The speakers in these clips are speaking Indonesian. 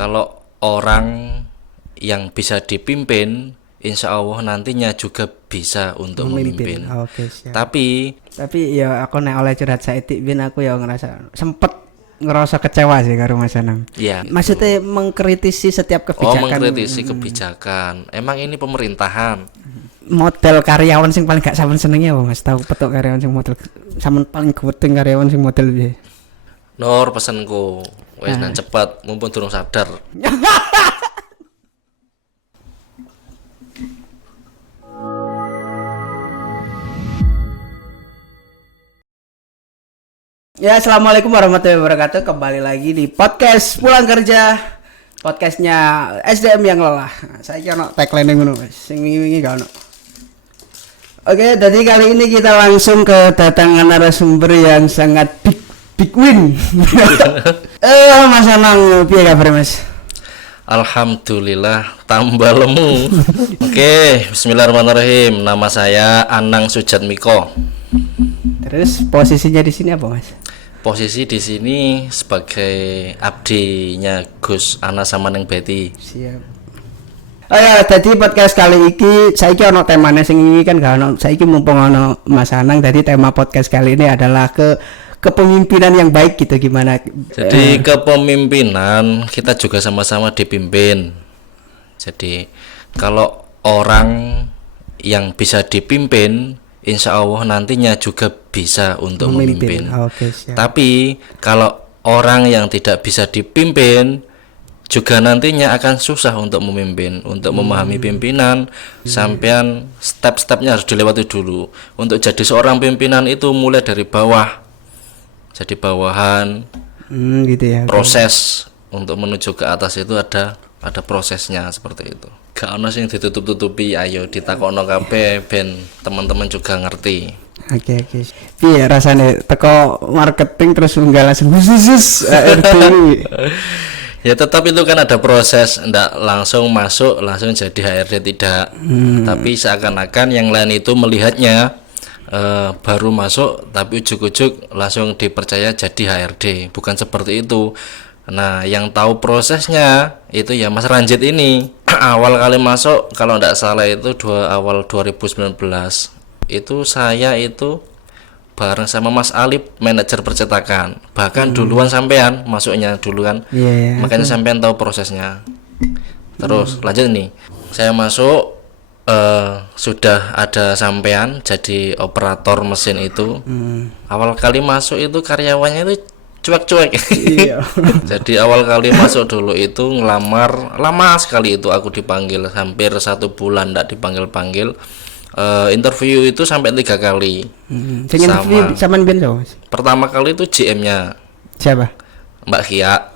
Kalau orang yang bisa dipimpin, insya Allah nantinya juga bisa untuk memimpin. Oke, siap. Tapi ya aku nek oleh curhat saiki bin aku ya ngerasa kecewa sih karo Mas Anam. ya, Maksudnya mengkritisi setiap kebijakan. mengkritisi kebijakan. Emang ini pemerintahan. Model karyawan sing paling gak sampean senengnya apa Mas? Tahu petuk karyawan sing model sampean paling gawedeng karyawan sing model piye? Nur pesenku, wes nang cepet, mumpung durung sadar. Ya, assalamualaikum warahmatullahi wabarakatuh. Kembali lagi di podcast Pulang Kerja, podcastnya SDM yang lelah. Saya kira tagline ngono Mas. Sing wingi gak ono. Oke, jadi kali ini kita langsung kedatangan narasumber yang sangat big win. Mas Anang, piye kabar Mas? Alhamdulillah tambah lemu. Oke, bismillahirrahmanirrahim. Nama saya Anang Sujatmiko. Terus posisinya di sini apa Mas? Posisi di sini sebagai abdinya Gus Ana sama Neng Betty. Siap. Oh ya, jadi podcast kali ini saiki ono temane sing iki kan gak ono. Saiki mumpung ono Mas Anang, jadi tema podcast kali ini adalah kepemimpinan yang baik gitu gimana. Jadi kepemimpinan kita juga sama-sama dipimpin. Jadi kalau orang yang bisa dipimpin, insya Allah nantinya juga bisa untuk memimpin. Oke, siap. Tapi kalau orang yang tidak bisa dipimpin juga nantinya akan susah untuk memimpin, untuk memahami pimpinan. Sampean step-stepnya harus dilewati dulu. Untuk jadi seorang pimpinan itu mulai dari bawah, jadi bawahan. Gitu ya. Proses untuk menuju ke atas itu ada prosesnya seperti itu. Gak ono sing ditutup-tutupi, ayo ditakokno kabeh ben teman-teman juga ngerti. Oke. Piye rasane teko marketing terus enggak langsung khusus ART. Ya tetap itu kan ada proses, ndak langsung masuk langsung jadi HRD tidak. Tapi seakan-akan yang lain itu melihatnya baru masuk tapi ujuk-ujuk langsung dipercaya jadi HRD. Bukan seperti itu. Nah, yang tahu prosesnya itu ya Mas Ranjit ini. Awal kali masuk kalau ndak salah itu awal 2019. Itu saya itu bareng sama Mas Alip, manajer percetakan. Bahkan duluan sampean masuknya duluan. Makanya sampean tahu prosesnya. Terus lanjut nih. Saya masuk sudah ada sampean jadi operator mesin itu. Awal kali masuk itu karyawannya itu cuek-cuek. Iya. Jadi awal kali masuk dulu itu ngelamar, lama sekali itu aku dipanggil, hampir 1 bulan ndak dipanggil-panggil. Interview itu sampai 3 kali. Interview sama Ben Mas. Pertama kali itu GM-nya Siapa? Mbak Kia.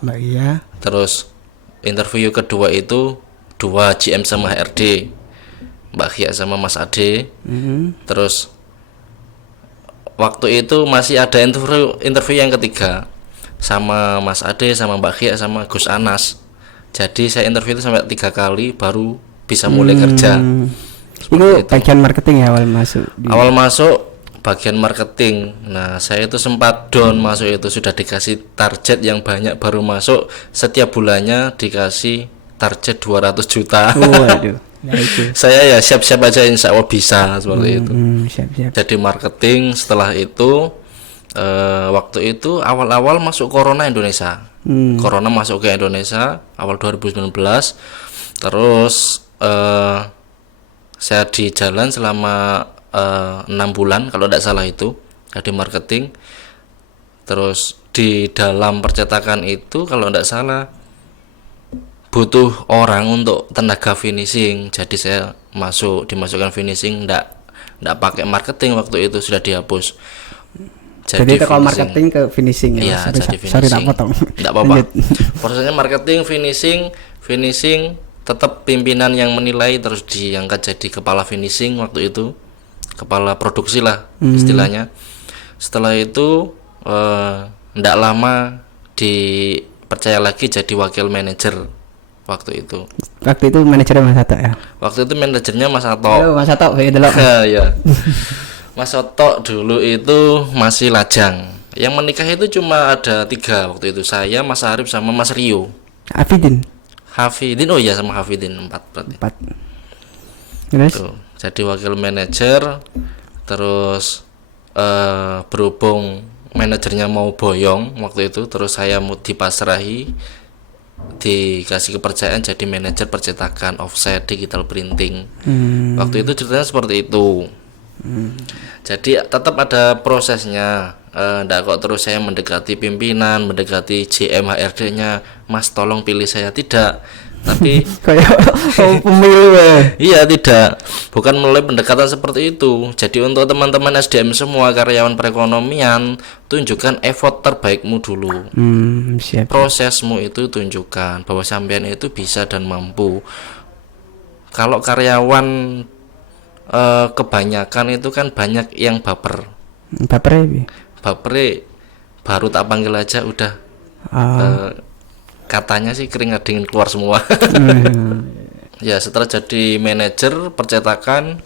Terus Interview kedua itu 2 GM sama HRD, Mbak Kia sama Mas Ade. Terus waktu itu masih ada interview yang ketiga sama Mas Ade, sama Mbak Kia, sama Gus Anas. Jadi saya interview itu sampai 3 kali baru bisa mulai kerja. Itu bagian marketing ya awal masuk. Awal masuk bagian marketing. Nah, saya itu sempat down masuk itu, sudah dikasih target yang banyak baru masuk, setiap bulannya dikasih target 200 juta. Waduh. Nah, itu. Saya ya siap-siap aja insya Allah bisa seperti itu. Siap. Jadi marketing. Setelah itu waktu itu awal-awal masuk Corona Indonesia. Corona masuk ke Indonesia awal 2019. Terus saya di jalan selama 6 bulan kalau tidak salah itu di marketing. Terus di dalam percetakan itu kalau tidak salah butuh orang untuk tenaga finishing. Jadi saya dimasukkan finishing, tidak pakai marketing waktu itu, sudah dihapus. Jadi ke marketing ke finishing ya. Jadi finishing. Sorry tak potong. Tidak apa-apa. Prosesnya marketing, finishing tetap pimpinan yang menilai, terus diangkat jadi kepala finishing waktu itu, kepala produksi lah istilahnya. Setelah itu tidak lama dipercaya lagi jadi wakil manajer waktu itu. Waktu itu manajernya Mas Atok ya? Waktu itu manajernya Mas Atok. Mas Atok ya. Mas Atok dulu itu masih lajang. Yang menikah itu cuma ada 3 waktu itu, saya, Mas Arif sama Mas Rio. Afidin. Hafidin, oh iya sama Hafidin 4 berarti. 4. Terus? Tuh, jadi wakil manajer. Terus berhubung manajernya mau boyong waktu itu, terus saya mau dipasrahi, dikasih kepercayaan jadi manajer percetakan, offset, digital printing. Waktu itu ceritanya seperti itu. Jadi tetap ada prosesnya. Nggak kok terus saya mendekati pimpinan, mendekati GM HRD-nya, Mas tolong pilih saya, tidak. Tapi Kayak pemilu ya. iya, tidak, bukan melalui pendekatan seperti itu. Jadi untuk teman-teman SDM semua, karyawan perekonomian, tunjukkan effort terbaikmu dulu. Siap. Prosesmu itu tunjukkan bahwa sampean itu bisa dan mampu. Kalau karyawan kebanyakan itu kan banyak yang baper. Baper ya. Baper baru tak panggil aja udah katanya sih keringat dingin keluar semua. Ya setelah jadi manajer percetakan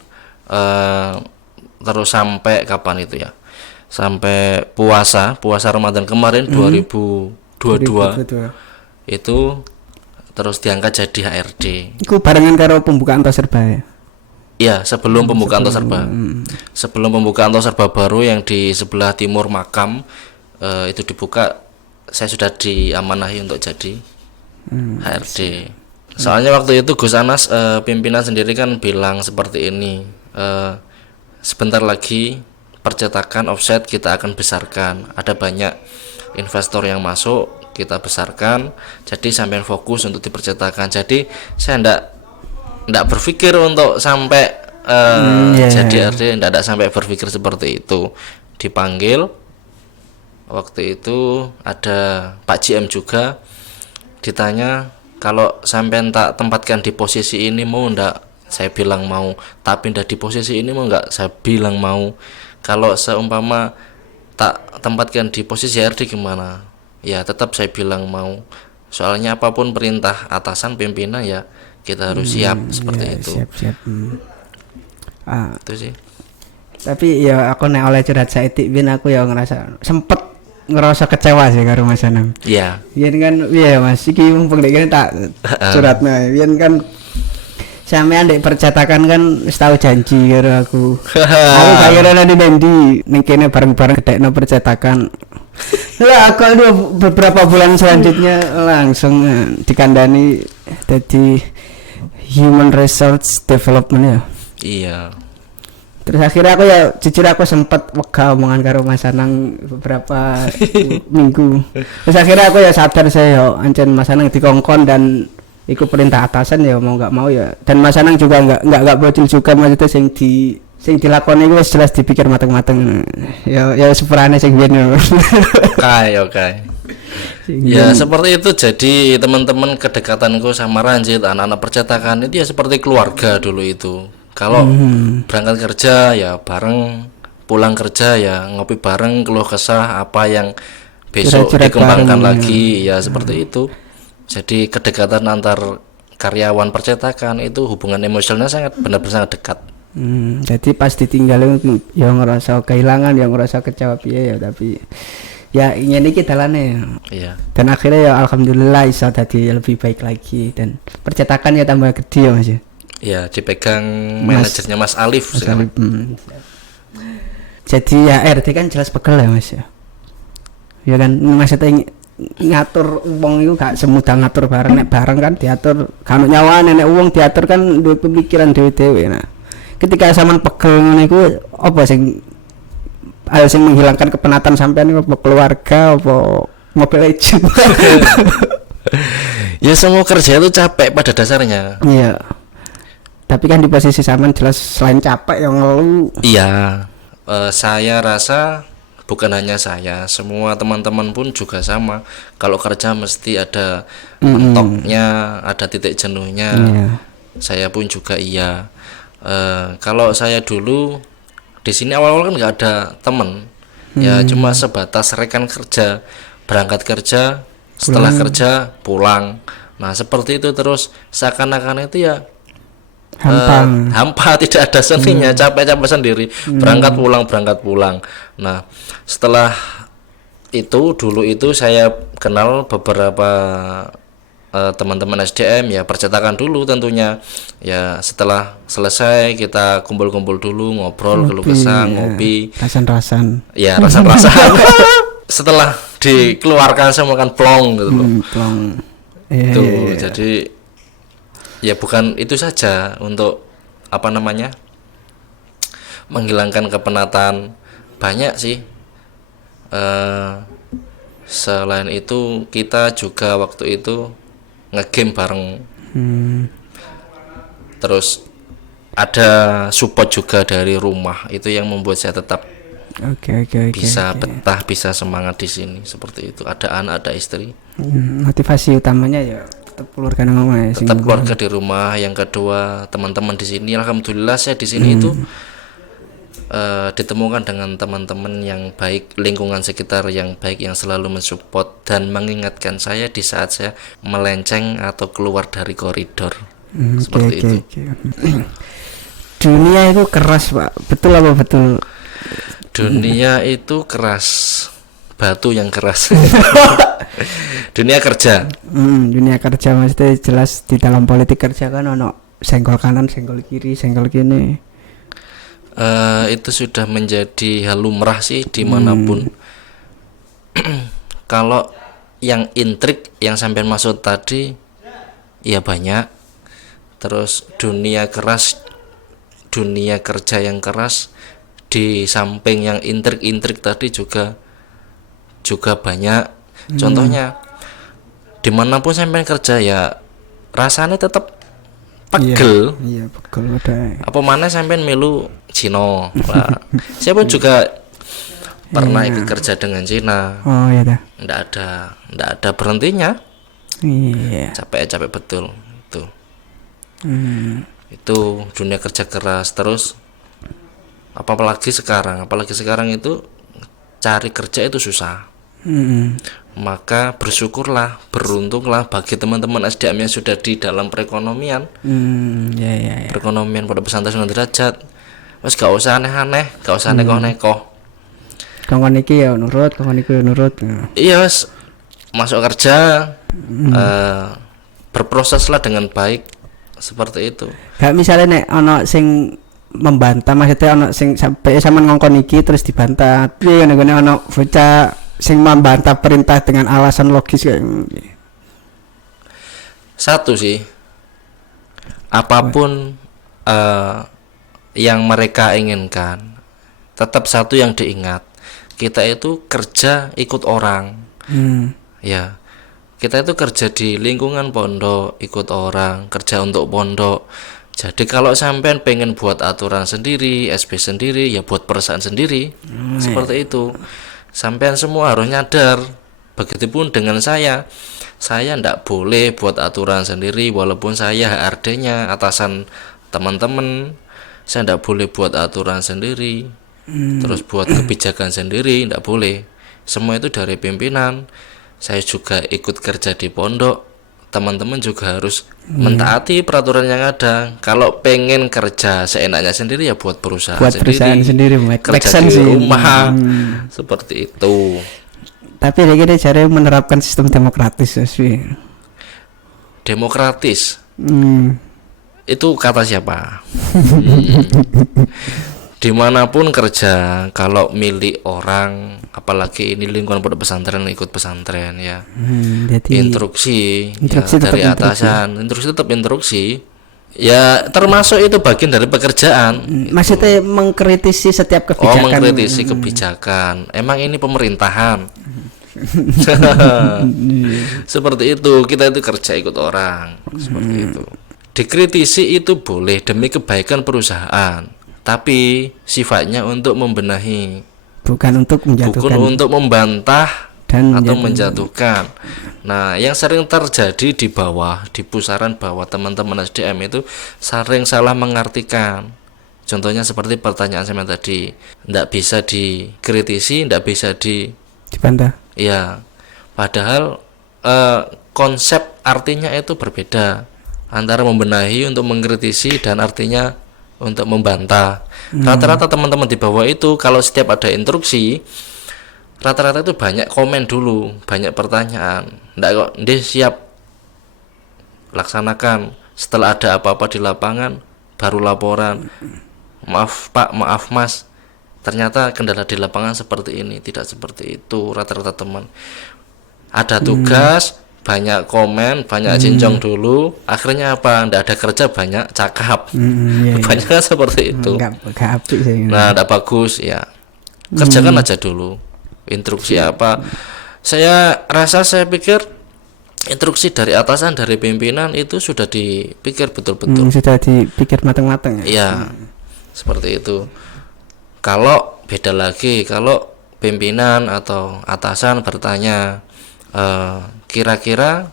terus sampai kapan itu ya, sampai puasa Ramadan kemarin 2022 itu terus diangkat jadi HRD. Iku barengan karo pembukaan tos serba ya. Iya, sebelum pembukaan tos serba. Sebelum pembukaan tos serba baru yang di sebelah timur makam itu dibuka, saya sudah diamanahi untuk jadi HRD. Soalnya waktu itu Gus Anas pimpinan sendiri kan bilang seperti ini, sebentar lagi percetakan offset kita akan besarkan, ada banyak investor yang masuk, kita besarkan, jadi sampai fokus untuk dipercetakan. Jadi saya ndak berpikir untuk sampai jadi HRD, ndak sampai berpikir seperti itu. Dipanggil waktu itu ada Pak GM juga, ditanya kalau sampean tak tempatkan di posisi ini mau ndak, saya bilang mau. Tak pindah di posisi ini mau nggak, saya bilang mau. Kalau seumpama tak tempatkan di posisi HRD gimana, ya tetap saya bilang mau. Soalnya apapun perintah atasan pimpinan ya kita harus siap seperti itu. Siap. Itu sih. Tapi ya aku nek oleh curhat saiki bin aku ya ngerasa kecewa sih karo Mas Anam. Iya. Yen kan iya Mas iki mumpung nek kene tak curhatno. Yen kan sampean ndek percetakan kan wis tau janji karo aku. Aku kayaknya nanti ning kene bareng-bareng gedekno percetakan. Lah aku beberapa bulan selanjutnya langsung dikandani jadi human resource development ya. Iya. Terus akhirnya aku ya jujur aku sempat wega omongan karo Mas Anang beberapa minggu. Terus akhirnya aku ya sadar saya yo ancen Mas Anang dikongkon dan iku perintah atasan ya mau nggak mau ya. Dan Mas Anang juga nggak bocil juga maksudnya sing dilakoni iku wis jelas dipikir mateng-mateng. Ya sepurane sing biyen. Oke. Ya seperti itu. Jadi teman-teman, kedekatanku sama Ranjit, anak-anak percetakan itu ya seperti keluarga dulu itu. Kalau berangkat kerja ya bareng, pulang kerja ya ngopi bareng, keluh kesah apa yang besok dikembangkan lagi ya seperti itu. Jadi kedekatan antar karyawan percetakan itu hubungan emosionalnya sangat benar-benar sangat dekat. Jadi pas ditinggalin yang ngerasa kehilangan, yang ngerasa kecewa ya, tapi ya ingin iki dalane. Iya. Dan akhirnya ya alhamdulillah bisa jadi lebih baik lagi dan percetakan ya tambah gede ya Mas ya. Ya dipegang manajernya Mas Alif sekarang. Jadi ya RT kan jelas pegel ya Mas ya. Ya kan maksudnya ngatur uang itu gak semudah ngatur bareng, nek bareng kan diatur kan nyawa, nek uang diatur kan duwe pemikiran dhewe-dhewe. Nah ketika sampean pegel ngene iku apa sing menghilangkan kepenatan sampean apa keluarga apa Mobile Legends? Ya semua kerja itu capek pada dasarnya. Iya. Tapi kan di posisi sampean jelas selain capek yang ngeluh. Iya. Saya rasa bukan hanya saya, semua teman-teman pun juga sama. Kalau kerja mesti ada mentoknya, ada titik jenuhnya. Saya pun juga iya. Kalau saya dulu di sini awal-awal kan nggak ada teman, ya cuma sebatas rekan kerja, berangkat kerja, setelah kerja pulang. Nah seperti itu terus, seakan-akan itu ya hampa, tidak ada seninya, capek-capek sendiri, berangkat pulang. Nah setelah itu dulu itu saya kenal beberapa teman-teman SDM ya percetakan dulu tentunya. Ya setelah selesai kita kumpul-kumpul dulu, ngobrol, keluh kesah, ngopi. Rasan-rasan. Ya rasan-rasan. Setelah dikeluarkan semua kan plong gitu loh. Plong. Tuh, jadi ya bukan itu saja untuk apa namanya? Menghilangkan kepenatan, banyak sih. Selain itu kita juga waktu itu ngegame bareng. Terus ada support juga dari rumah, itu yang membuat saya tetap Oke. bisa betah, bisa semangat di sini seperti itu. Ada anak, ada istri. Motivasi utamanya ya tetap keluarga nang omah ya. Tetap keluarga di rumah. Yang kedua teman-teman di sini. Alhamdulillah saya di sini itu ditemukan dengan teman-teman yang baik, lingkungan sekitar yang baik yang selalu mensupport dan mengingatkan saya di saat saya melenceng atau keluar dari koridor. Seperti itu. Dunia itu keras, Pak. Betul apa betul? Dunia itu keras, batu yang keras. Dunia kerja. Dunia kerja maksudnya jelas di dalam politik kerja kan ono senggol kanan, senggol kiri, senggol kiri. Itu sudah menjadi hal lumrah sih dimanapun. Kalau yang intrik yang sampai masuk tadi ya banyak. Terus dunia keras, dunia kerja yang keras, di samping yang intrik-intrik tadi juga banyak. Contohnya dimanapun sampai kerja ya rasanya tetap pegel. Iya, pegel ada. Apa mana sampean melu Cina. Saya pun juga pernah ikut kerja dengan Cina. Oh iya dah. Nggak ada berhentinya. Iya. Capek betul itu. Itu dunia kerja keras. Terus apalagi sekarang itu cari kerja itu susah. Maka bersyukurlah, beruntunglah bagi teman-teman SDM yang sudah di dalam perekonomian. Perekonomian pada pesantren derajat. Wes gak usah aneh-aneh, gak usah nekoh-nekoh. Kawan iki ya nurut, kawan iki ya nurut. Iya, wes masuk kerja, berproseslah dengan baik seperti itu. Gak misalnya nek ono sing membantah, maksudnya ono sing sampai sama ngongkon iki terus dibantah. Piye ngene ono bocah sing membantah perintah dengan alasan logis kayak satu sih, apapun yang mereka inginkan, tetap satu yang diingat, kita itu kerja ikut orang. Ya, kita itu kerja di lingkungan pondok ikut orang, kerja untuk pondok. Jadi kalau sampean pengen buat aturan sendiri, SP sendiri, ya buat perusahaan sendiri. Seperti itu. Sampean semua harus nyadar. Begitupun dengan saya ndak boleh buat aturan sendiri walaupun saya HRD-nya atasan teman-teman. Saya ndak boleh buat aturan sendiri, terus buat kebijakan sendiri, ndak boleh. Semua itu dari pimpinan. Saya juga ikut kerja di pondok. Teman-teman juga harus mentaati peraturan yang ada. Kalau pengen kerja seenaknya sendiri ya buat perusahaan sendiri, kerja di rumah. Seperti itu. Tapi dia cara menerapkan sistem demokratis sih. Demokratis. Itu kata siapa? Dimanapun kerja, kalau milik orang, apalagi ini lingkungan pondok pesantren, ikut pesantren ya. Instruksi ya, dari atasan, instruksi tetap instruksi. Ya termasuk itu bagian dari pekerjaan. Maksudnya mengkritisi setiap kebijakan. Mengkritisi kebijakan. Emang ini pemerintahan. Seperti itu, kita itu kerja ikut orang. Seperti itu. Dikritisi itu boleh demi kebaikan perusahaan, tapi sifatnya untuk membenahi, bukan untuk menjatuhkan, bukan untuk membantah dan atau menjatuhkan. Nah, yang sering terjadi di bawah, di pusaran bawah teman-teman SDM itu sering salah mengartikan. Contohnya seperti pertanyaan saya tadi, tidak bisa dikritisi, tidak bisa dibantah. Ya, padahal konsep artinya itu berbeda antara membenahi untuk mengkritisi dan artinya untuk membantah. Rata-rata teman-teman di bawah itu kalau setiap ada instruksi, rata-rata itu banyak komen dulu, banyak pertanyaan. Nggak kok, dia siap laksanakan. Setelah ada apa-apa di lapangan baru laporan. Maaf Pak, maaf Mas, ternyata kendala di lapangan seperti ini, tidak seperti itu. Rata-rata teman ada tugas, banyak komen, banyak cincong dulu, akhirnya apa? Nggak ada kerja, banyak cakap. Banyak kan seperti itu. Nggak apik sih. Nah, tidak bagus ya. Kerjakan aja dulu. Instruksi apa? Saya pikir instruksi dari atasan, dari pimpinan itu sudah dipikir betul-betul. Sudah dipikir matang-matang ya. Iya. Seperti itu. Kalau beda lagi, kalau pimpinan atau atasan bertanya, kira-kira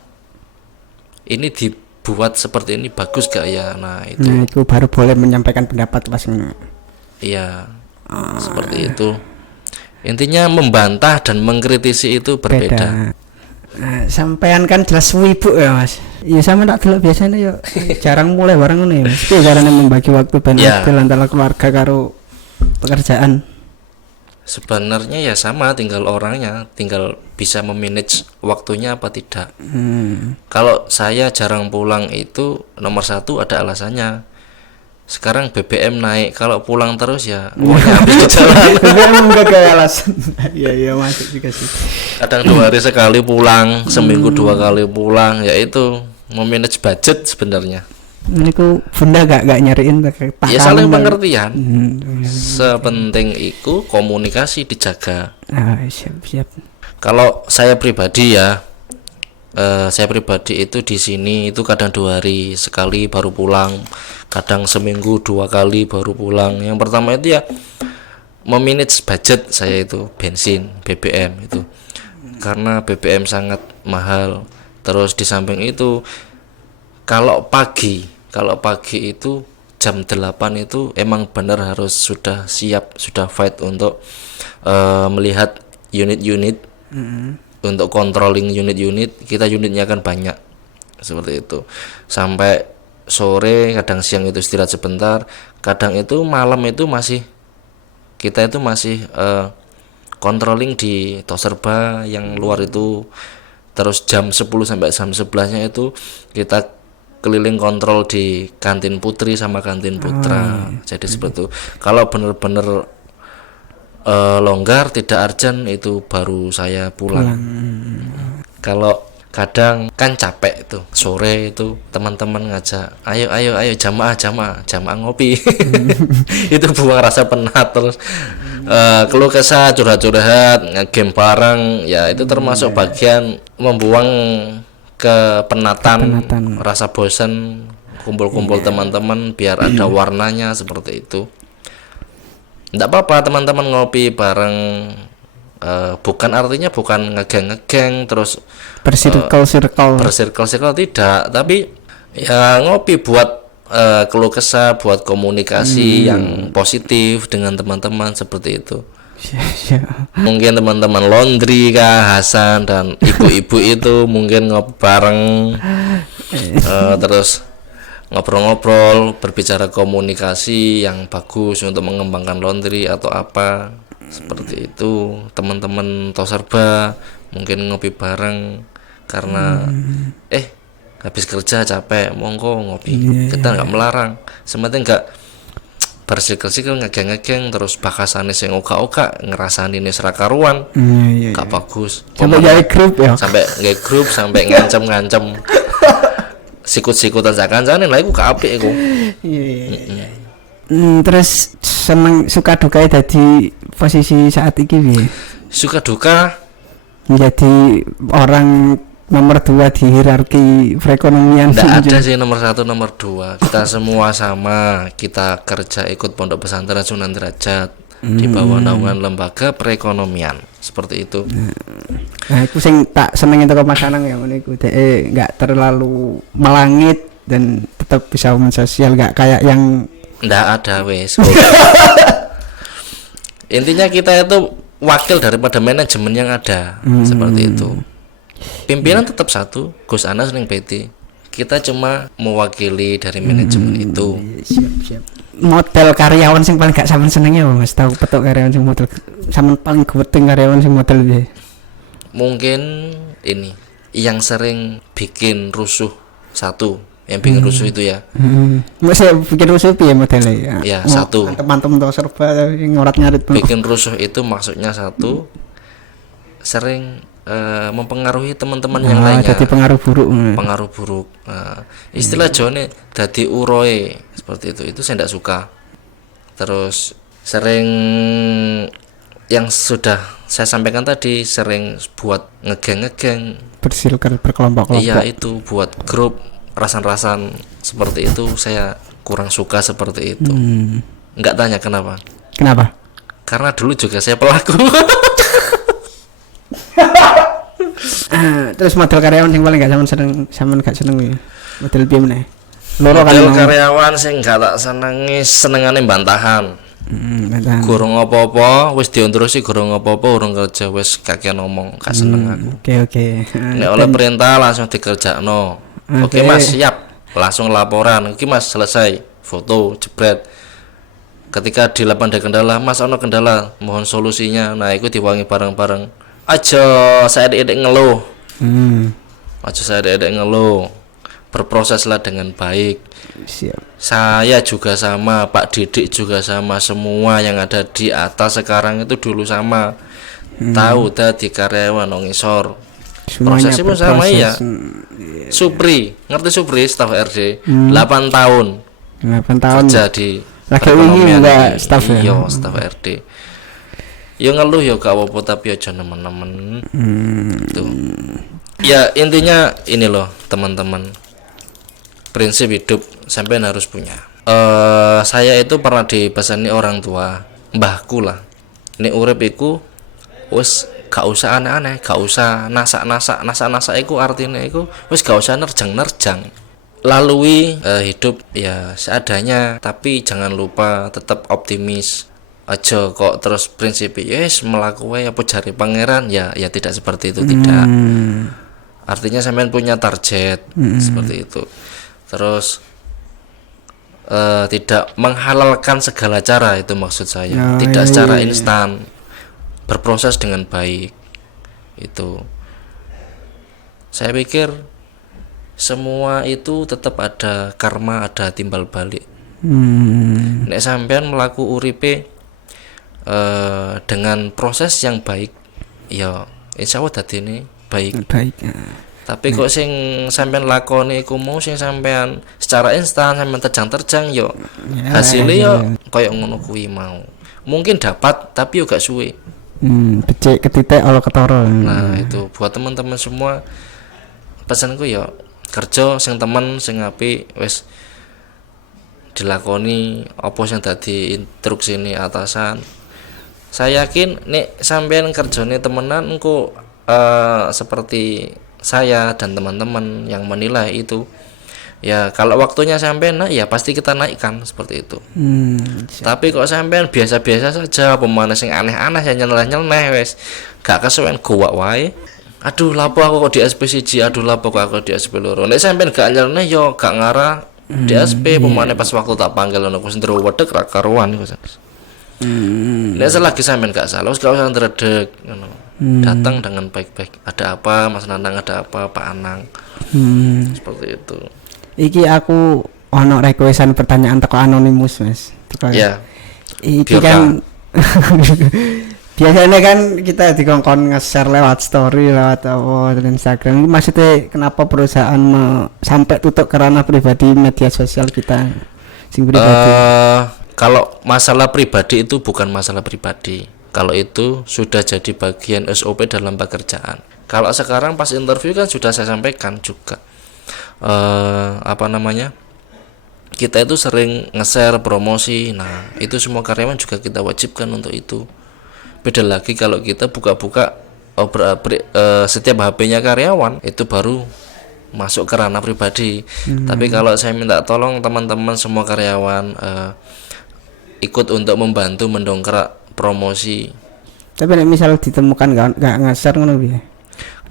ini dibuat seperti ini bagus gak ya? Nah itu baru boleh menyampaikan pendapat pas iya. Seperti itu. Intinya membantah dan mengkritisi itu berbeda. Nah, sampean kan jelas wibu ya Mas. Ya sama tak delok biasanya yo jarang mulai bareng ngono ya. Piye carane membagi waktu ben adil antara keluarga karo pekerjaan? Sebenarnya ya sama, tinggal orangnya, tinggal bisa memanage waktunya apa tidak. Kalau saya jarang pulang itu nomor satu ada alasannya. Sekarang BBM naik, kalau pulang terus ya uangnya habis di jalan. BBM enggak kayak alasan. Iya masuk juga sih. Kadang 2 hari sekali pulang, seminggu 2 kali pulang, ya itu memanage budget sebenarnya. Ini ku bunda gak nyariin ya saling pengertian. Sepenting itu komunikasi dijaga. Siap. Kalau saya pribadi ya, saya pribadi itu di sini itu kadang 2 hari sekali baru pulang, kadang seminggu 2 kali baru pulang. Yang pertama itu ya memanage budget saya itu bensin, BBM itu, karena BBM sangat mahal. Terus di samping itu kalau pagi itu jam 8 itu emang benar harus sudah siap, sudah fight untuk melihat unit-unit, untuk controlling unit-unit. Kita unitnya kan banyak seperti itu. Sampai sore, kadang siang itu istirahat sebentar, kadang itu malam itu kita itu masih controlling di Toserba yang luar itu. Terus jam 10 sampai jam 11-nya itu kita keliling kontrol di kantin Putri sama kantin Putra. Jadi seperti itu. Kalau benar-benar longgar, tidak urgent, itu baru saya pulang. Kalau kadang kan capek itu, sore itu teman-teman ngajak, ayo jamaah ngopi. Itu buang rasa penat. Terus keluh kesah, curhat ngegame bareng, ya itu termasuk bagian membuang kepenatan, rasa bosan, kumpul-kumpul teman-teman biar ada warnanya seperti itu. Nggak apa-apa teman-teman ngopi bareng, bukan artinya bukan ngegeng terus bersirkel tidak, tapi ya ngopi buat keluh kesah, buat komunikasi yang positif dengan teman-teman seperti itu. Mungkin teman-teman laundry kah, Hasan dan ibu-ibu itu mungkin ngopi bareng, terus ngobrol-ngobrol, berbicara komunikasi yang bagus untuk mengembangkan laundry atau apa seperti itu. Teman-teman Toserba mungkin ngopi bareng karena habis kerja capek, monggo ngopi. Kita nggak melarang, sementing nggak bersikil-sikil ngegeng terus bakasane sing oka-oka ngerasani nih serakaruan. Gak bagus. Sampai jadi grup ya. Sampai ngancem sikut-sikutan sak kancane lha iku gak apik iku. Terus seneng suka duka dadi posisi saat iki piye? Suka duka menjadi orang nomor 2 di hierarki perekonomian. Tidak ada sih nomor 1 nomor 2. Kita semua sama. Kita kerja ikut Pondok Pesantren Sunan Derajat di bawah naungan lembaga perekonomian seperti itu. Nah, aku sing tak seneng itu Mas Anang ya ngene iku. Enggak terlalu melangit dan tetap bisa sosial, enggak kayak yang ndak ada wes. Intinya kita itu wakil daripada manajemen yang ada seperti itu. Pimpinan tetap satu, Gus Anas ning PT. Kita cuma mewakili dari manajemen itu. Siap. Model karyawan sing paling gak sampean senengnya apa Mas? Tahu petok karyawan sing model sampean paling gawedeng karyawan sing model piye? Mungkin ini yang sering bikin rusuh satu yang bikin rusuh itu ya. Masih bikin rusuh piye modelnya? Ya, satu. Antem-antem to serba ngorat-ngarit. Bikin rusuh itu maksudnya satu, sering mempengaruhi teman-teman yang lainnya. Jadi pengaruh buruk. Pengaruh buruk. Istilah Jone dadi uroe seperti itu. Itu saya tidak suka. Terus sering yang sudah saya sampaikan tadi, sering buat ngegeng-ngegeng, Bersirkel berkelompok-kelompok. iya itu buat grup rasan-rasan seperti itu, saya kurang suka seperti itu. Nggak tanya kenapa? Karena dulu juga saya pelaku. Terus model karyawan yang paling gak sampean gak seneng ya. Model piye meneh? Loro kan. Model karyawan sing gak tak senengi, senengane bantahan. Gorong apa-apa, wis diunturusi gorong apa-apa, urung kerja wis kakean ngomong, gak seneng aku. Oke. Nek oleh perintah langsung dikerjakno. Oke Mas, siap. Langsung laporan. Oke Mas, selesai. Foto, jebret. Ketika di lapangan ada kendala, Mas ono kendala, mohon solusinya. Nah, itu diwangi bareng-bareng. Aja saya edek ngeluh. Aja saya edek ngeluh. Berproseslah dengan baik. Siap. Saya juga sama, Pak Didik juga sama, semua yang ada di atas sekarang itu dulu sama. Tahu tadi karyawan ngisor. Prosesnya pun sama ya. Supri, ngerti Supri staf RD 8 tahun. 8 tahun Kerja di lagi wingi enggak staff ya. Iya, staf RD. Ya ngeluh ya gak apa-apa tapi aja nemen-nemen. Tuh. Ya intinya ini loh teman-teman. Prinsip hidup sampean harus punya. Saya itu pernah dipesani orang tua, mbahku lah. Nek urip iku wis gak usah aneh-aneh, gak usah nasak-nasak iku artinya iku wis gak usah nerjang-nerjang. Lalui hidup ya seadanya, tapi jangan lupa tetap optimis. Aja kok terus prinsip yes melakukan apa jari pangeran ya tidak seperti itu, tidak. Artinya sampean punya target seperti itu. Terus tidak menghalalkan segala cara, itu maksud saya. Tidak secara instan, berproses dengan baik. Itu saya pikir semua itu tetap ada karma, ada timbal balik. Nek sampean melaku uripe dengan proses yang baik, ya insya Allah dadine baik. Tapi kok sing sampean lakoni iku mau sing sampean secara instan sampean terjang yo hasilnya yo koyo ngono kuwi mau. Mungkin dapat tapi yo gak suwe. Becik ketitik ala ketara. Nah, itu buat teman-teman semua pesanku yo kerja sing temen sing apik wis dilakoni apa sing dadi instruksine atasan. Saya yakin nek sampean kerjane temenan engko seperti saya dan teman-teman yang menilai itu ya kalau waktunya sampean ya pasti kita naikkan seperti itu. Tapi kok sampean biasa-biasa saja, pemanas sing aneh-aneh yang nyeleneh wis gak kesuwen gowak wae. Aduh lapo aku kok di SP 1, aduh lapo kok aku di SP 2. Nek sampean gak nyeleneh yo gak ngarah di SP pemane pas waktu tak panggil ono ku sendro wedek ra karuan iku. Nek selagi sampean gak salah wis gak usah ndredeg ngono. Datang dengan baik-baik. Ada apa Mas Nanang, ada apa Pak Anang. Seperti itu. Iki aku ono requestan pertanyaan teko anonimus Mas. Ya. Iki kan biasanya kan kita dikongkon nge-share lewat story, lewat apa di Instagram. Ini maksudnya kenapa perusahaan sampai tutup karena pribadi media sosial kita sing pribadi? Kalau masalah pribadi itu bukan masalah pribadi. Kalau itu sudah jadi bagian SOP dalam pekerjaan. Kalau sekarang pas interview kan sudah saya sampaikan juga. Kita itu sering nge-share promosi. Nah, itu semua karyawan juga kita wajibkan untuk itu. Beda lagi kalau kita buka-buka setiap HP-nya karyawan itu baru masuk ke ranah pribadi. Tapi kalau saya minta tolong teman-teman semua karyawan ikut untuk membantu mendongkrak promosi. Tapi misal ditemukan nggak nge-share ngono piye?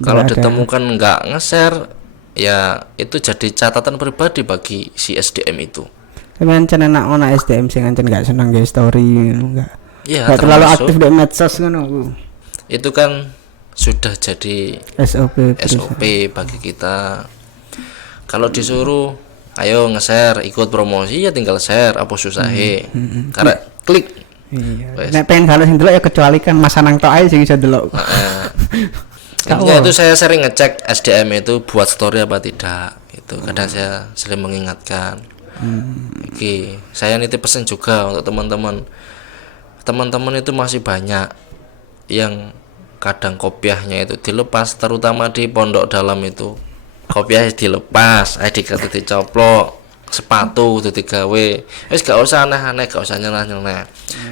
Kalau ditemukan nggak nge-share ya itu jadi catatan pribadi bagi si SDM itu. Tapi ancen enak ono SDM sing ancen nggak seneng nge story enggak. Ya, nggak terlalu aktif di medsos ngono. Itu kan sudah jadi SOP bagi kita. Kalau disuruh ayo nge-share, ikut promosi ya tinggal share apa susahnya. Karena klik. Iya. Wes. Nek pengen kalau sing delok ya kecuali kan Mas Anang tok ae sing iso delok. Intinya itu saya sering ngecek SDM itu buat story apa tidak. Itu kadang saya sering mengingatkan. Oke, saya nitip pesan juga untuk teman-teman. Teman-teman itu masih banyak yang kadang kopiahnya itu dilepas, terutama di pondok dalam itu. Kopiah dilepas, ID kata dicoplok, sepatu itu digawe. Wis gak usah aneh-aneh, gak usah nyelah-nyelah.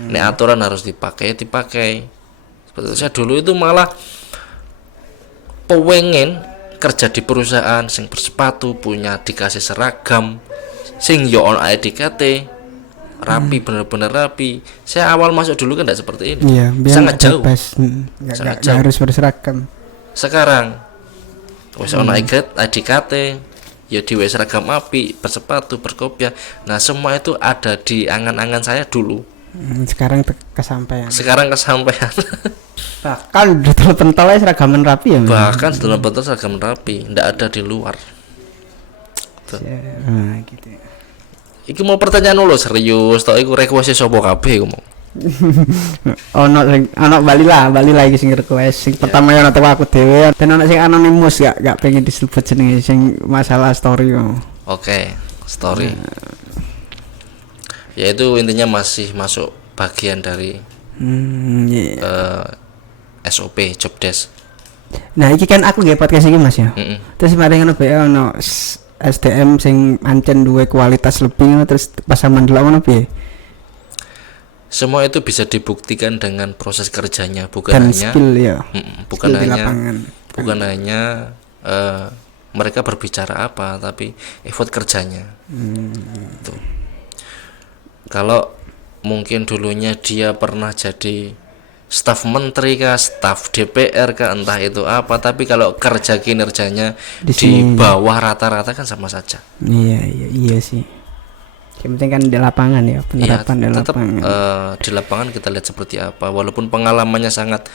Nek aturan harus dipakai. Seperti saya dulu itu malah pengen kerja di perusahaan sing bersepatu, punya dikasih seragam, sing yo on ID KT rapi, bener-bener rapi. Saya awal masuk dulu kan tidak seperti ini. Iya, sangat jauh. Sangat jauh. Harus berseragam. Sekarang wis ono ID KT, ya di seragam api, bersepatu, berkopiah. Nah, semua itu ada di angan-angan saya dulu. Sekarang kesampaian. Bahkan di dalam pentolnya seragaman rapi ya. Bahkan dalam bentuk seragam rapi, tidak ada di luar. Nah, gitu. Iki mau pertanyaan lo serius, tau iku request sapa kabeh iku mau. Ono bali lah iki sing request. Sing pertama ya ono aku dhewe dan ono sing anonimus gak pengen disebut jenenge sing masalah story. Oke, story. Ya itu intinya masih masuk bagian dari SOP job desk. Nah, iki kan aku nggih podcast iki Mas ya. Terus mari ngono bae ono SDM sing ancen duwe kualitas lebih terus pas sampean delok ngono piye? Semua itu bisa dibuktikan dengan proses kerjanya, bukan dan hanya skill ya. Bukan skill hanya mereka berbicara apa, tapi effort kerjanya. Tuh. Kalau mungkin dulunya dia pernah jadi staf menteri kah, staf DPR kah, entah itu apa, tapi kalau kerja kinerjanya di bawah rata-rata kan sama saja. Iya sih. Yang penting kan di lapangan ya, penerapan di lapangan. Di lapangan kita lihat seperti apa, walaupun pengalamannya sangat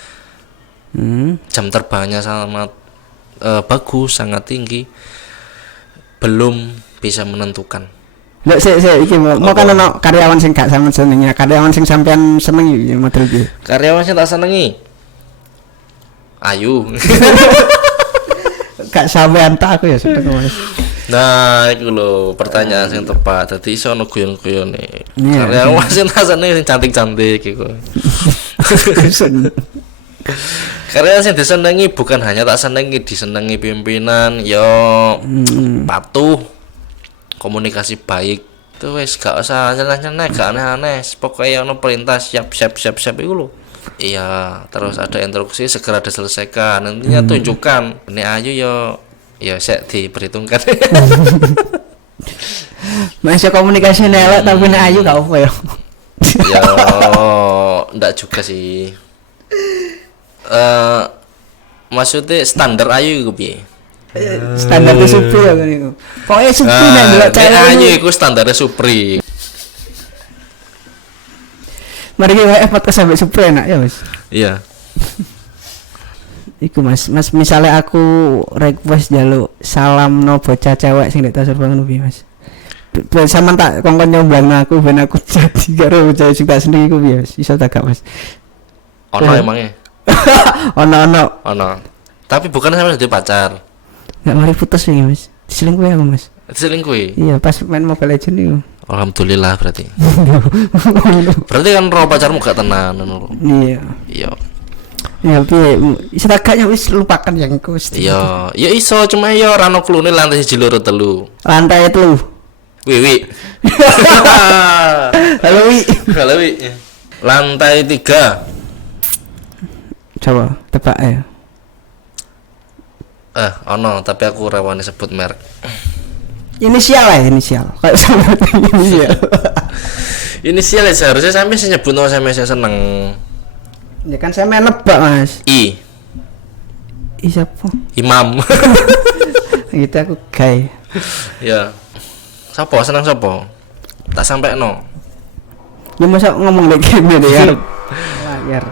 jam terbangnya sangat bagus, sangat tinggi, belum bisa menentukan. Lek iki mau kan ono karyawan sing gak sampean senengi, karyawan sing sampean senengi model iki. Karyawan sing tak senengi. Ayu. Gak sampean tak aku ya seneng Mas. Nah, iku lho pertanyaan sing tepat. Dadi iso ono guyon-guyone. Karyawan sing tak senengi sing cantik-cantik iku. Karyawan sing disenengi bukan hanya tak senengi, disenengi pimpinan, yo patuh, komunikasi baik. Itu wis gak usah nyeneh-nyeneh, gak aneh-aneh. Pokoknya ono perintah siap iku lho. Iya, terus ada instruksi segera diselesaikan. Nantinya tunjukkan. Ini ayu ya sik diperhitungkan. Masih komunikasi elek tapi nek ayu gak apa ya. Ya, ndak juga sih. Maksudnya standar ayu iku piye? Standar Supri ya kan iku. Pokoke Supri nek delok cewek ayu iku standarnya Supri. Mari kita podcast sampai Supri enak ya, Mas. Iya. Iku Mas misalnya aku request jaluk salam no bocah cewek sing nek tasur bangun piye, Mas? Sampeyan tak kongkon nyomblang aku ben aku jadi karo bocah sing tak seneng iku piye, Mas? Iso tak gak, Mas? Ono emangnya? Ono. Tapi bukan sama jadi pacar. Gak mari putus iki, Mas. Diselingkuhi aku, Mas. Diselingkuhi? Iya, pas main Mobile Legends itu. Alhamdulillah berarti. Berarti kan roh pacarmu gak tenan ngono. Iya. Iya. Ya piye, setagaknya wis lupakan yang iku wis. Iya, ya iso cuma ya ora ono klune lantai 1 loro 3. Lantai 3. Wiwi. Halo Wi. Halo Wi. Lantai 3. Coba tebak ya. Ono, tapi aku rawani sebut merek. Inisial. Kayak sama inisial. Inisial ya seharusnya sampai sih nyebut nama saya seneng. Ya kan saya main nebak, Mas. I siapa? Imam. Gitu aku gay. Ya. Sopo seneng sopo? Tak sampai no. Ya masa ngomong lagi ya. Layar.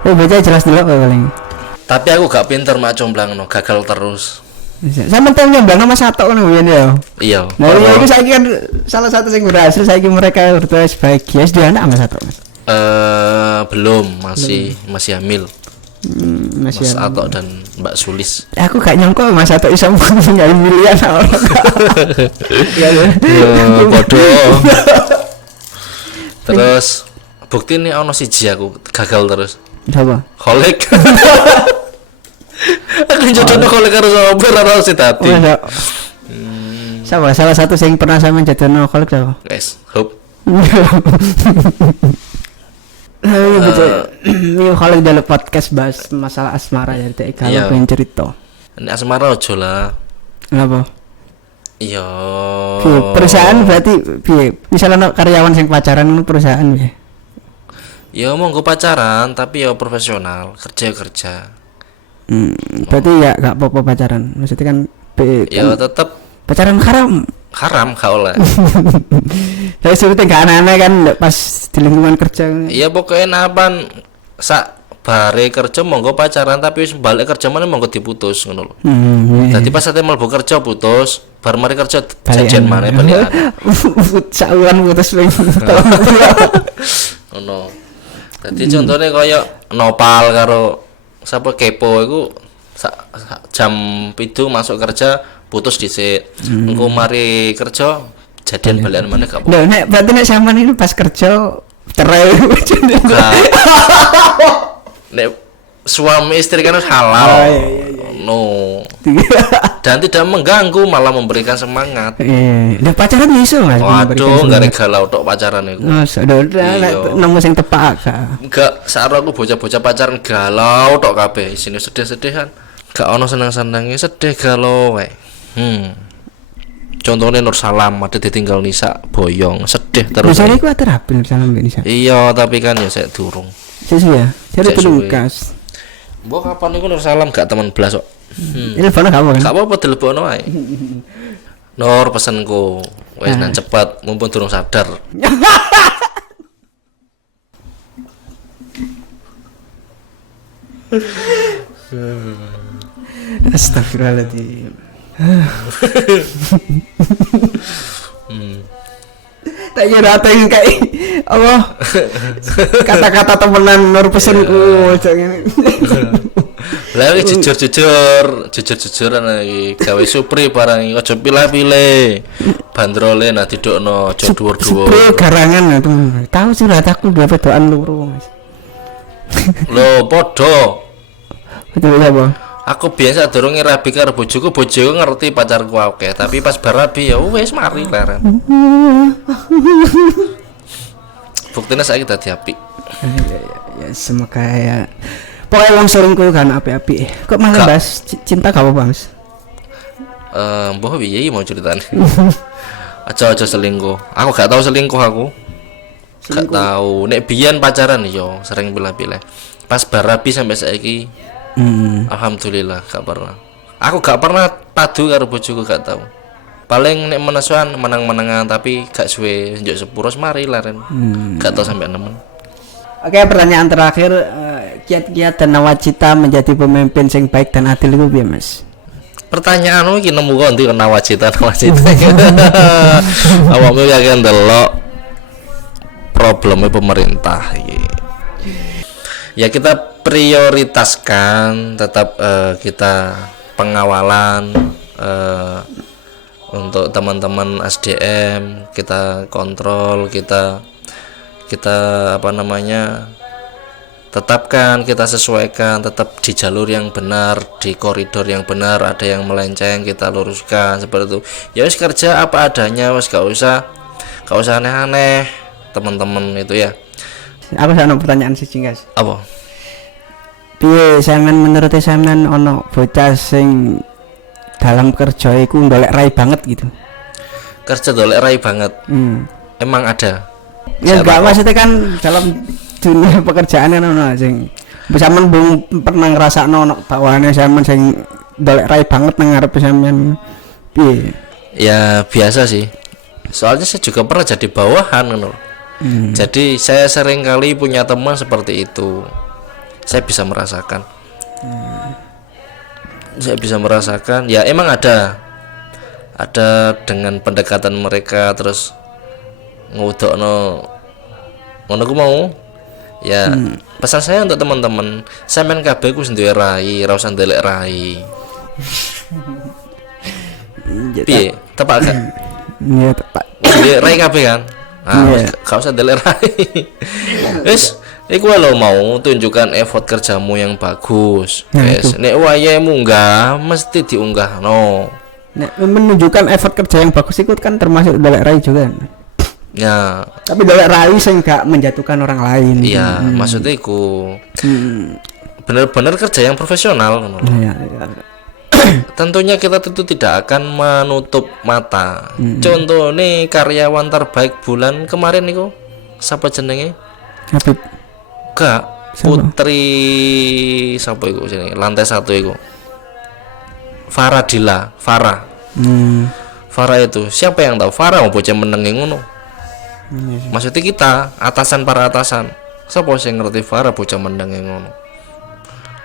Ya baca jelas dulu paling. Tapi aku gak pinter mak comblang no, gagal terus. Sama tau nyambang Mas Sato ngono ya ya. Iya. Nah, iki saiki kan salah satu yang berhasil saiki mereka berdua sebagai dia anak Mas Sato. Belum, masih hamil. Masih Mas Atok dan Mbak Sulis. Aku gak nyangka Mas Sato iso punya miliar orang. Ya. Bodoh. Terus bukti nih ono siji aku gagal terus. Siapa? Kolek. Aku jodohno kolek karo sopir ora sing dadi. Siapa? Salah satu yang pernah sama jodohno kolek siapa? Guys, hope. Iya betul. Ini kalau dalam podcast bahas masalah asmara ya, kalau pengen cerita. Ini asmara ojo lah. Kenapa? Iya. Perusahaan berarti misalnya karyawan sing pacaran itu perusahaan ya. Ya monggo pacaran tapi ya profesional, kerja. Berarti ya gak apa-apa pacaran. Maksudnya kan ya tetap pacaran haram gak oleh. Saya suruh gak aneh-aneh kan pas di lingkungan kerja. Iya pokoknya napan sak bare kerja monggo pacaran tapi wis balik kerja mana monggo diputus ngono lho. Dadi pas ate mlebu kerja putus, bar mari kerja jajan maneh balikan. Saulan putus ping. Ngono. Dadi contone kaya Nopal karo sapa Kepo iku jam 7 masuk kerja putus dhisik. Engko mari kerja jadian balikan maneh gak apa. Lho nek berarti nek sampean ini pas kerja cerai. Nek suami istri kan harus halal. No. Dan tidak mengganggu malah memberikan semangat. Lah pacaran iso Mas. Waduh, enggak galau tok pacaran iku. Udah nemu sing tepak gak. Enggak, saat aku bocah-bocah pacaran galau tok kabeh, isine sedih-sedihan. Gak ono senang-senange, sedih galau wae. Contohnya Nur Salam ada ditinggal Nisa boyong, sedih terus. Misalnya aku terapi Nur Salam Nisa. Iya, tapi kan ya saya durung. Sesuai ya. Saya belum kas. Mbok kapan iku Nur Salam gak teman belas kok. Telepon kamu kan? Gak apa-apa dilebokno ae. Nur pesenku, wis nang cepat mumpung durung sadar. Astagfirullahaladzim. Tak kira ada yang kayak Allah kata-kata temenan Nur pesenku lah iki jujur-jujuran iki gawe supri barang iki aja pilih-pilih bandrole nak didokno aja dhuwur-dhuwur supri garangan itu tahu surat aku dua pedoan loro Mas lho padha betul apa aku biasa durung rabi karo bojoku ngerti pacarku akeh tapi pas barabi ya wis mari leren buktinya saiki dadi apik ya semoga ya pokoknya wong selingkuh kan api-api kok malah bahas cinta gak apa-apa Mas mbah piye mau ceritane aja selingkuh aku gak tahu selingkuh aku gak tahu nek biyen pacaran yo sering pilih-pilih pas barabi sampai saiki alhamdulillah gak pernah aku gak pernah padu karo bojoku gak tahu paling nek menesuan menang-menangan tapi gak suwe njuk sepuros mari laren gak tahu sampai nemen. Oke, pertanyaan terakhir, kiat-kiat dan nawacita menjadi pemimpin yang baik dan adil itu piye, Mas? Pertanyaanmu iki nemu kok ndi nawacita. Awakmu ya kan delok problemnya pemerintah iki. Ya kita prioritaskan tetap kita pengawalan untuk teman-teman SDM, kita kontrol, kita tetapkan, kita sesuaikan tetap di jalur yang benar, di koridor yang benar. Ada yang melenceng kita luruskan seperti itu. Ya wis kerja apa adanya, wis gak usah aneh-aneh teman-teman itu ya. Aku ada pertanyaan siji guys. Apa? Piye sampean menurut sampean ono bocah sing dalam kerja iku ndolek rai banget gitu. Kerja ndolek rai banget. Emang ada. Ya enggak maksudnya kan dalam dunia pekerjaan kan ono sing sampean pernah ngrasakno ono bawaane sampean sing ndolek rai banget nang ngarep sampean. Piye? Ya biasa sih. Soalnya saya juga pernah jadi bawahan ngono. Jadi saya sering kali punya teman seperti itu. Saya bisa merasakan. saya bisa merasakan ya emang ada dengan pendekatan mereka terus ngudokno ngono ku mau ya. Pesan saya untuk teman-teman sampean kabeh ku duwe rai, ora usah ndelek rai. Piye? Tepak kan? Iya tepat. Duwe rai kabeh kan? Gak usah ndelek rai. Wis iku lho mau tunjukkan effort kerjamu yang bagus. Wis nek wayahmu enggak mesti diunggahno. Nek menunjukkan effort kerja yang bagus itu kan termasuk dolek rai juga. Ya, Tapi dolek rai sing gak menjatuhkan orang lain. iya, maksudnya iku bener-bener kerja yang profesional ngono lho. Iya. Tentunya kita tentu tidak akan menutup mata. Contoh nih karyawan terbaik bulan kemarin niku siapa jenenge? Habib. Gak Siapa? Putri siapa iku jenenge? Lantai 1 iku. Farah. Farah itu siapa yang tahu? Farah mau bocah meneng ngono. Maksudnya kita atasan para atasan. Siapa sih yang ngerti Farah bocah meneng ngono?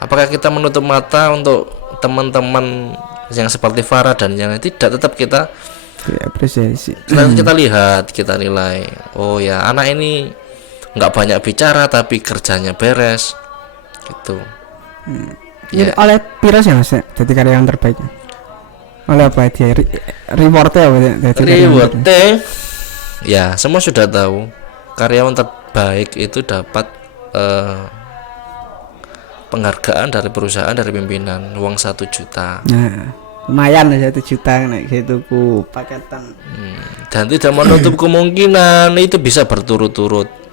Apakah kita menutup mata untuk teman-teman yang seperti Farah dan yang tidak? Tetap kita Apresiasi. kita lihat, kita nilai. Oh ya, anak ini nggak banyak bicara tapi kerjanya beres, gitu. Ya. Oleh piro sih Mas jadi karyawan terbaik? Oleh apa dia? Rewardnya apa dia? Rewardnya ya semua sudah tahu. Karyawan terbaik itu dapat penghargaan dari perusahaan, dari pimpinan, uang 1 juta. Nah, lumayan ya 1 juta nek gitu ku paketan. Dan tidak menutup kemungkinan itu bisa berturut-turut.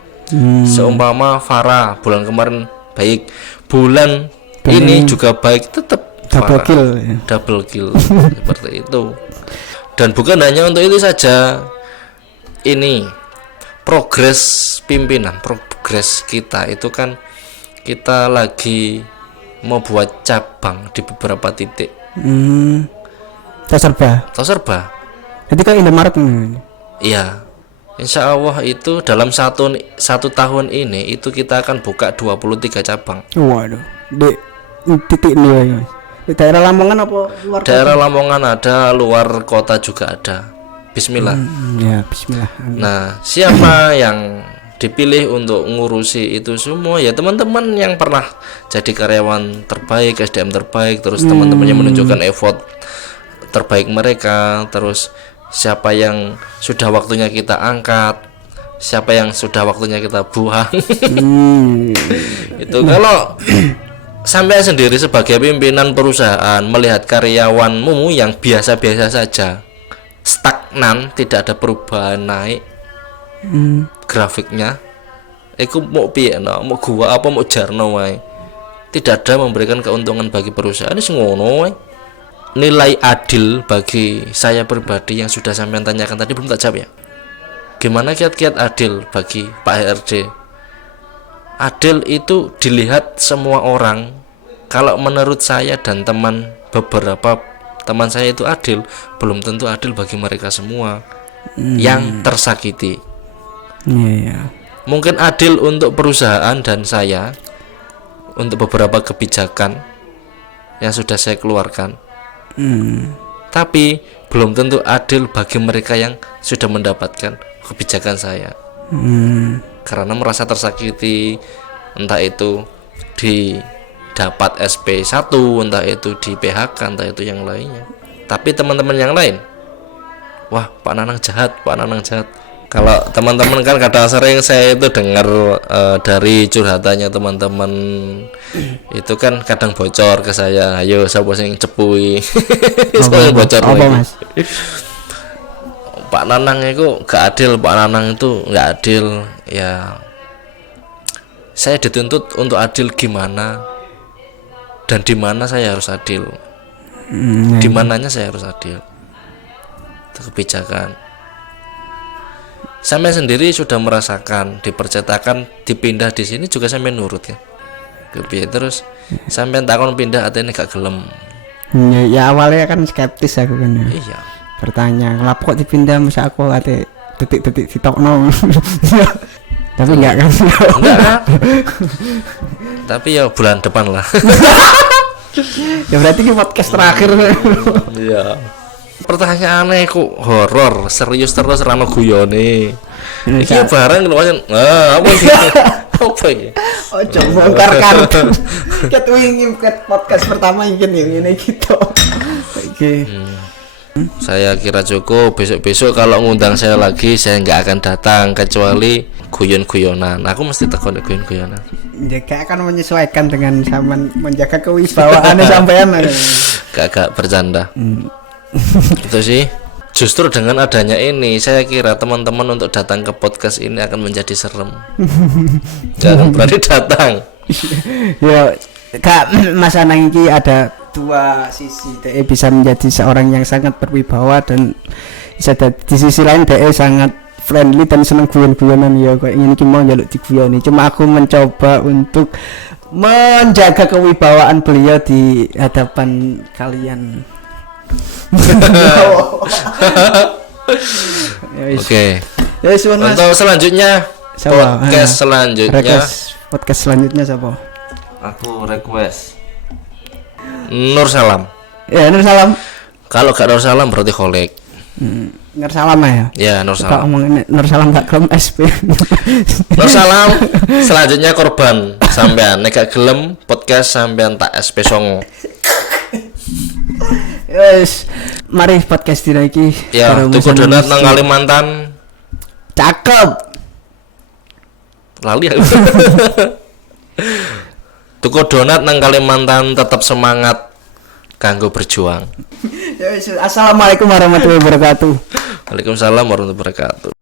Seumpama Farah bulan kemarin baik, bulan ini juga baik, tetap Double Farah. kill ya. Double kill seperti itu. Dan bukan hanya untuk itu saja. Ini progres pimpinan, progres kita itu kan kita lagi mau buat cabang di beberapa titik. Serba. Jadi kan Indomaret ini. Iya. Insya Allah itu dalam satu tahun ini itu kita akan buka 23 cabang. Waduh. Di titik ini ya. Di daerah Lamongan apa luar kota? Daerah Lamongan ada, luar kota juga ada. Bismillah. Ya, bismillah. Nah, siapa yang dipilih untuk ngurusi itu semua ya teman-teman yang pernah jadi karyawan terbaik, SDM terbaik, terus teman-teman yang menunjukkan effort terbaik mereka, terus siapa yang sudah waktunya kita angkat, siapa yang sudah waktunya kita buang. Itu kalau sampai sendiri sebagai pimpinan perusahaan melihat karyawanmu yang biasa-biasa saja, stagnan, tidak ada perubahan naik grafiknya, iku mau piye no, mau gua apa mau jarno wae, tidak ada memberikan keuntungan bagi perusahaan, ini ngono wae. Nilai adil bagi saya pribadi yang sudah sampean tanyakan tadi belum tak jawab ya. Gimana kiat-kiat adil bagi Pak HRD? Adil itu dilihat semua orang. Kalau menurut saya dan beberapa teman saya itu adil, belum tentu adil bagi mereka semua yang tersakiti. Iya. Mungkin adil untuk perusahaan dan saya untuk beberapa kebijakan yang sudah saya keluarkan. Tapi belum tentu adil bagi mereka yang sudah mendapatkan kebijakan saya. Karena merasa tersakiti, entah itu didapat SP1, entah itu di PHK, entah itu yang lainnya. Tapi teman-teman yang lain, wah Pak Nanang jahat, Pak Nanang jahat. Kalau teman-teman kan kadang sering saya itu dengar dari curhatannya teman-teman itu kan kadang bocor ke saya, ayo siapa sing cepui. Saya bocor apa lagi. Mas? Pak Nanang itu gak adil, Pak Nanang itu gak adil. Ya saya dituntut untuk adil gimana dan di mana saya harus adil. Di mananya saya harus adil. Itu kebijakan. Sampai sendiri sudah merasakan di percetakan dipindah di sini juga sampai nurut ya. Terus sampai takon pindah atene gak gelem. Ya awalnya kan skeptis aku kan ya. Iya. Bertanya, kenapa kok dipindah masa aku ate detik-detik ditokno. Tapi enggak kan. Enggak kan? Tapi ya bulan depan lah. Ya berarti ini podcast terakhir. Iya. Pertanyaannya kok horor, serius terus rano guyone. Iki barang lho pancen. Apa iki? Apa iki? Ojo bongkar kartu. Ket wingi ket podcast pertama iki ngene gitu. Oke. Saya kira cukup. Besok-besok kalau ngundang saya lagi saya nggak akan datang kecuali guyon-guyonan. Aku mesti tekan guyon-guyonan. Ya kayak akan menyesuaikan dengan zaman menjaga kewibawaannya sampean. Gak bercanda. Itu sih. Justru dengan adanya ini saya kira teman-teman untuk datang ke podcast ini akan menjadi serem. Jangan berani datang. Ya Kak Mas Anang ini ada dua sisi. DE bisa menjadi seorang yang sangat berwibawa dan bisa di sisi lain DE sangat friendly dan seneng guyon-guyonan ya kok ini mau njaluk diguyoni. Cuma aku mencoba untuk menjaga kewibawaan beliau di hadapan kalian. Oke. Yes, untuk selanjutnya podcast selanjutnya siapa? Aku request Nur Salam. Ya Nur Salam. Kalau gak Nur Salam berarti Kolek. Nur Salam ya. Ya Nur Kok Salam. ngomongin Nur Salam gak gelem SP. Nur Salam. Selanjutnya korban sampean nek gak gelem podcast sampean tak SP songo. Yes, mari podcast dina iki. Ya, tuku donat nang Kalimantan. Cakep. Lali aku. Tuku donat nang Kalimantan tetap semangat kanggo berjuang. Yes, assalamualaikum warahmatullahi wabarakatuh. Waalaikumsalam warahmatullahi wabarakatuh.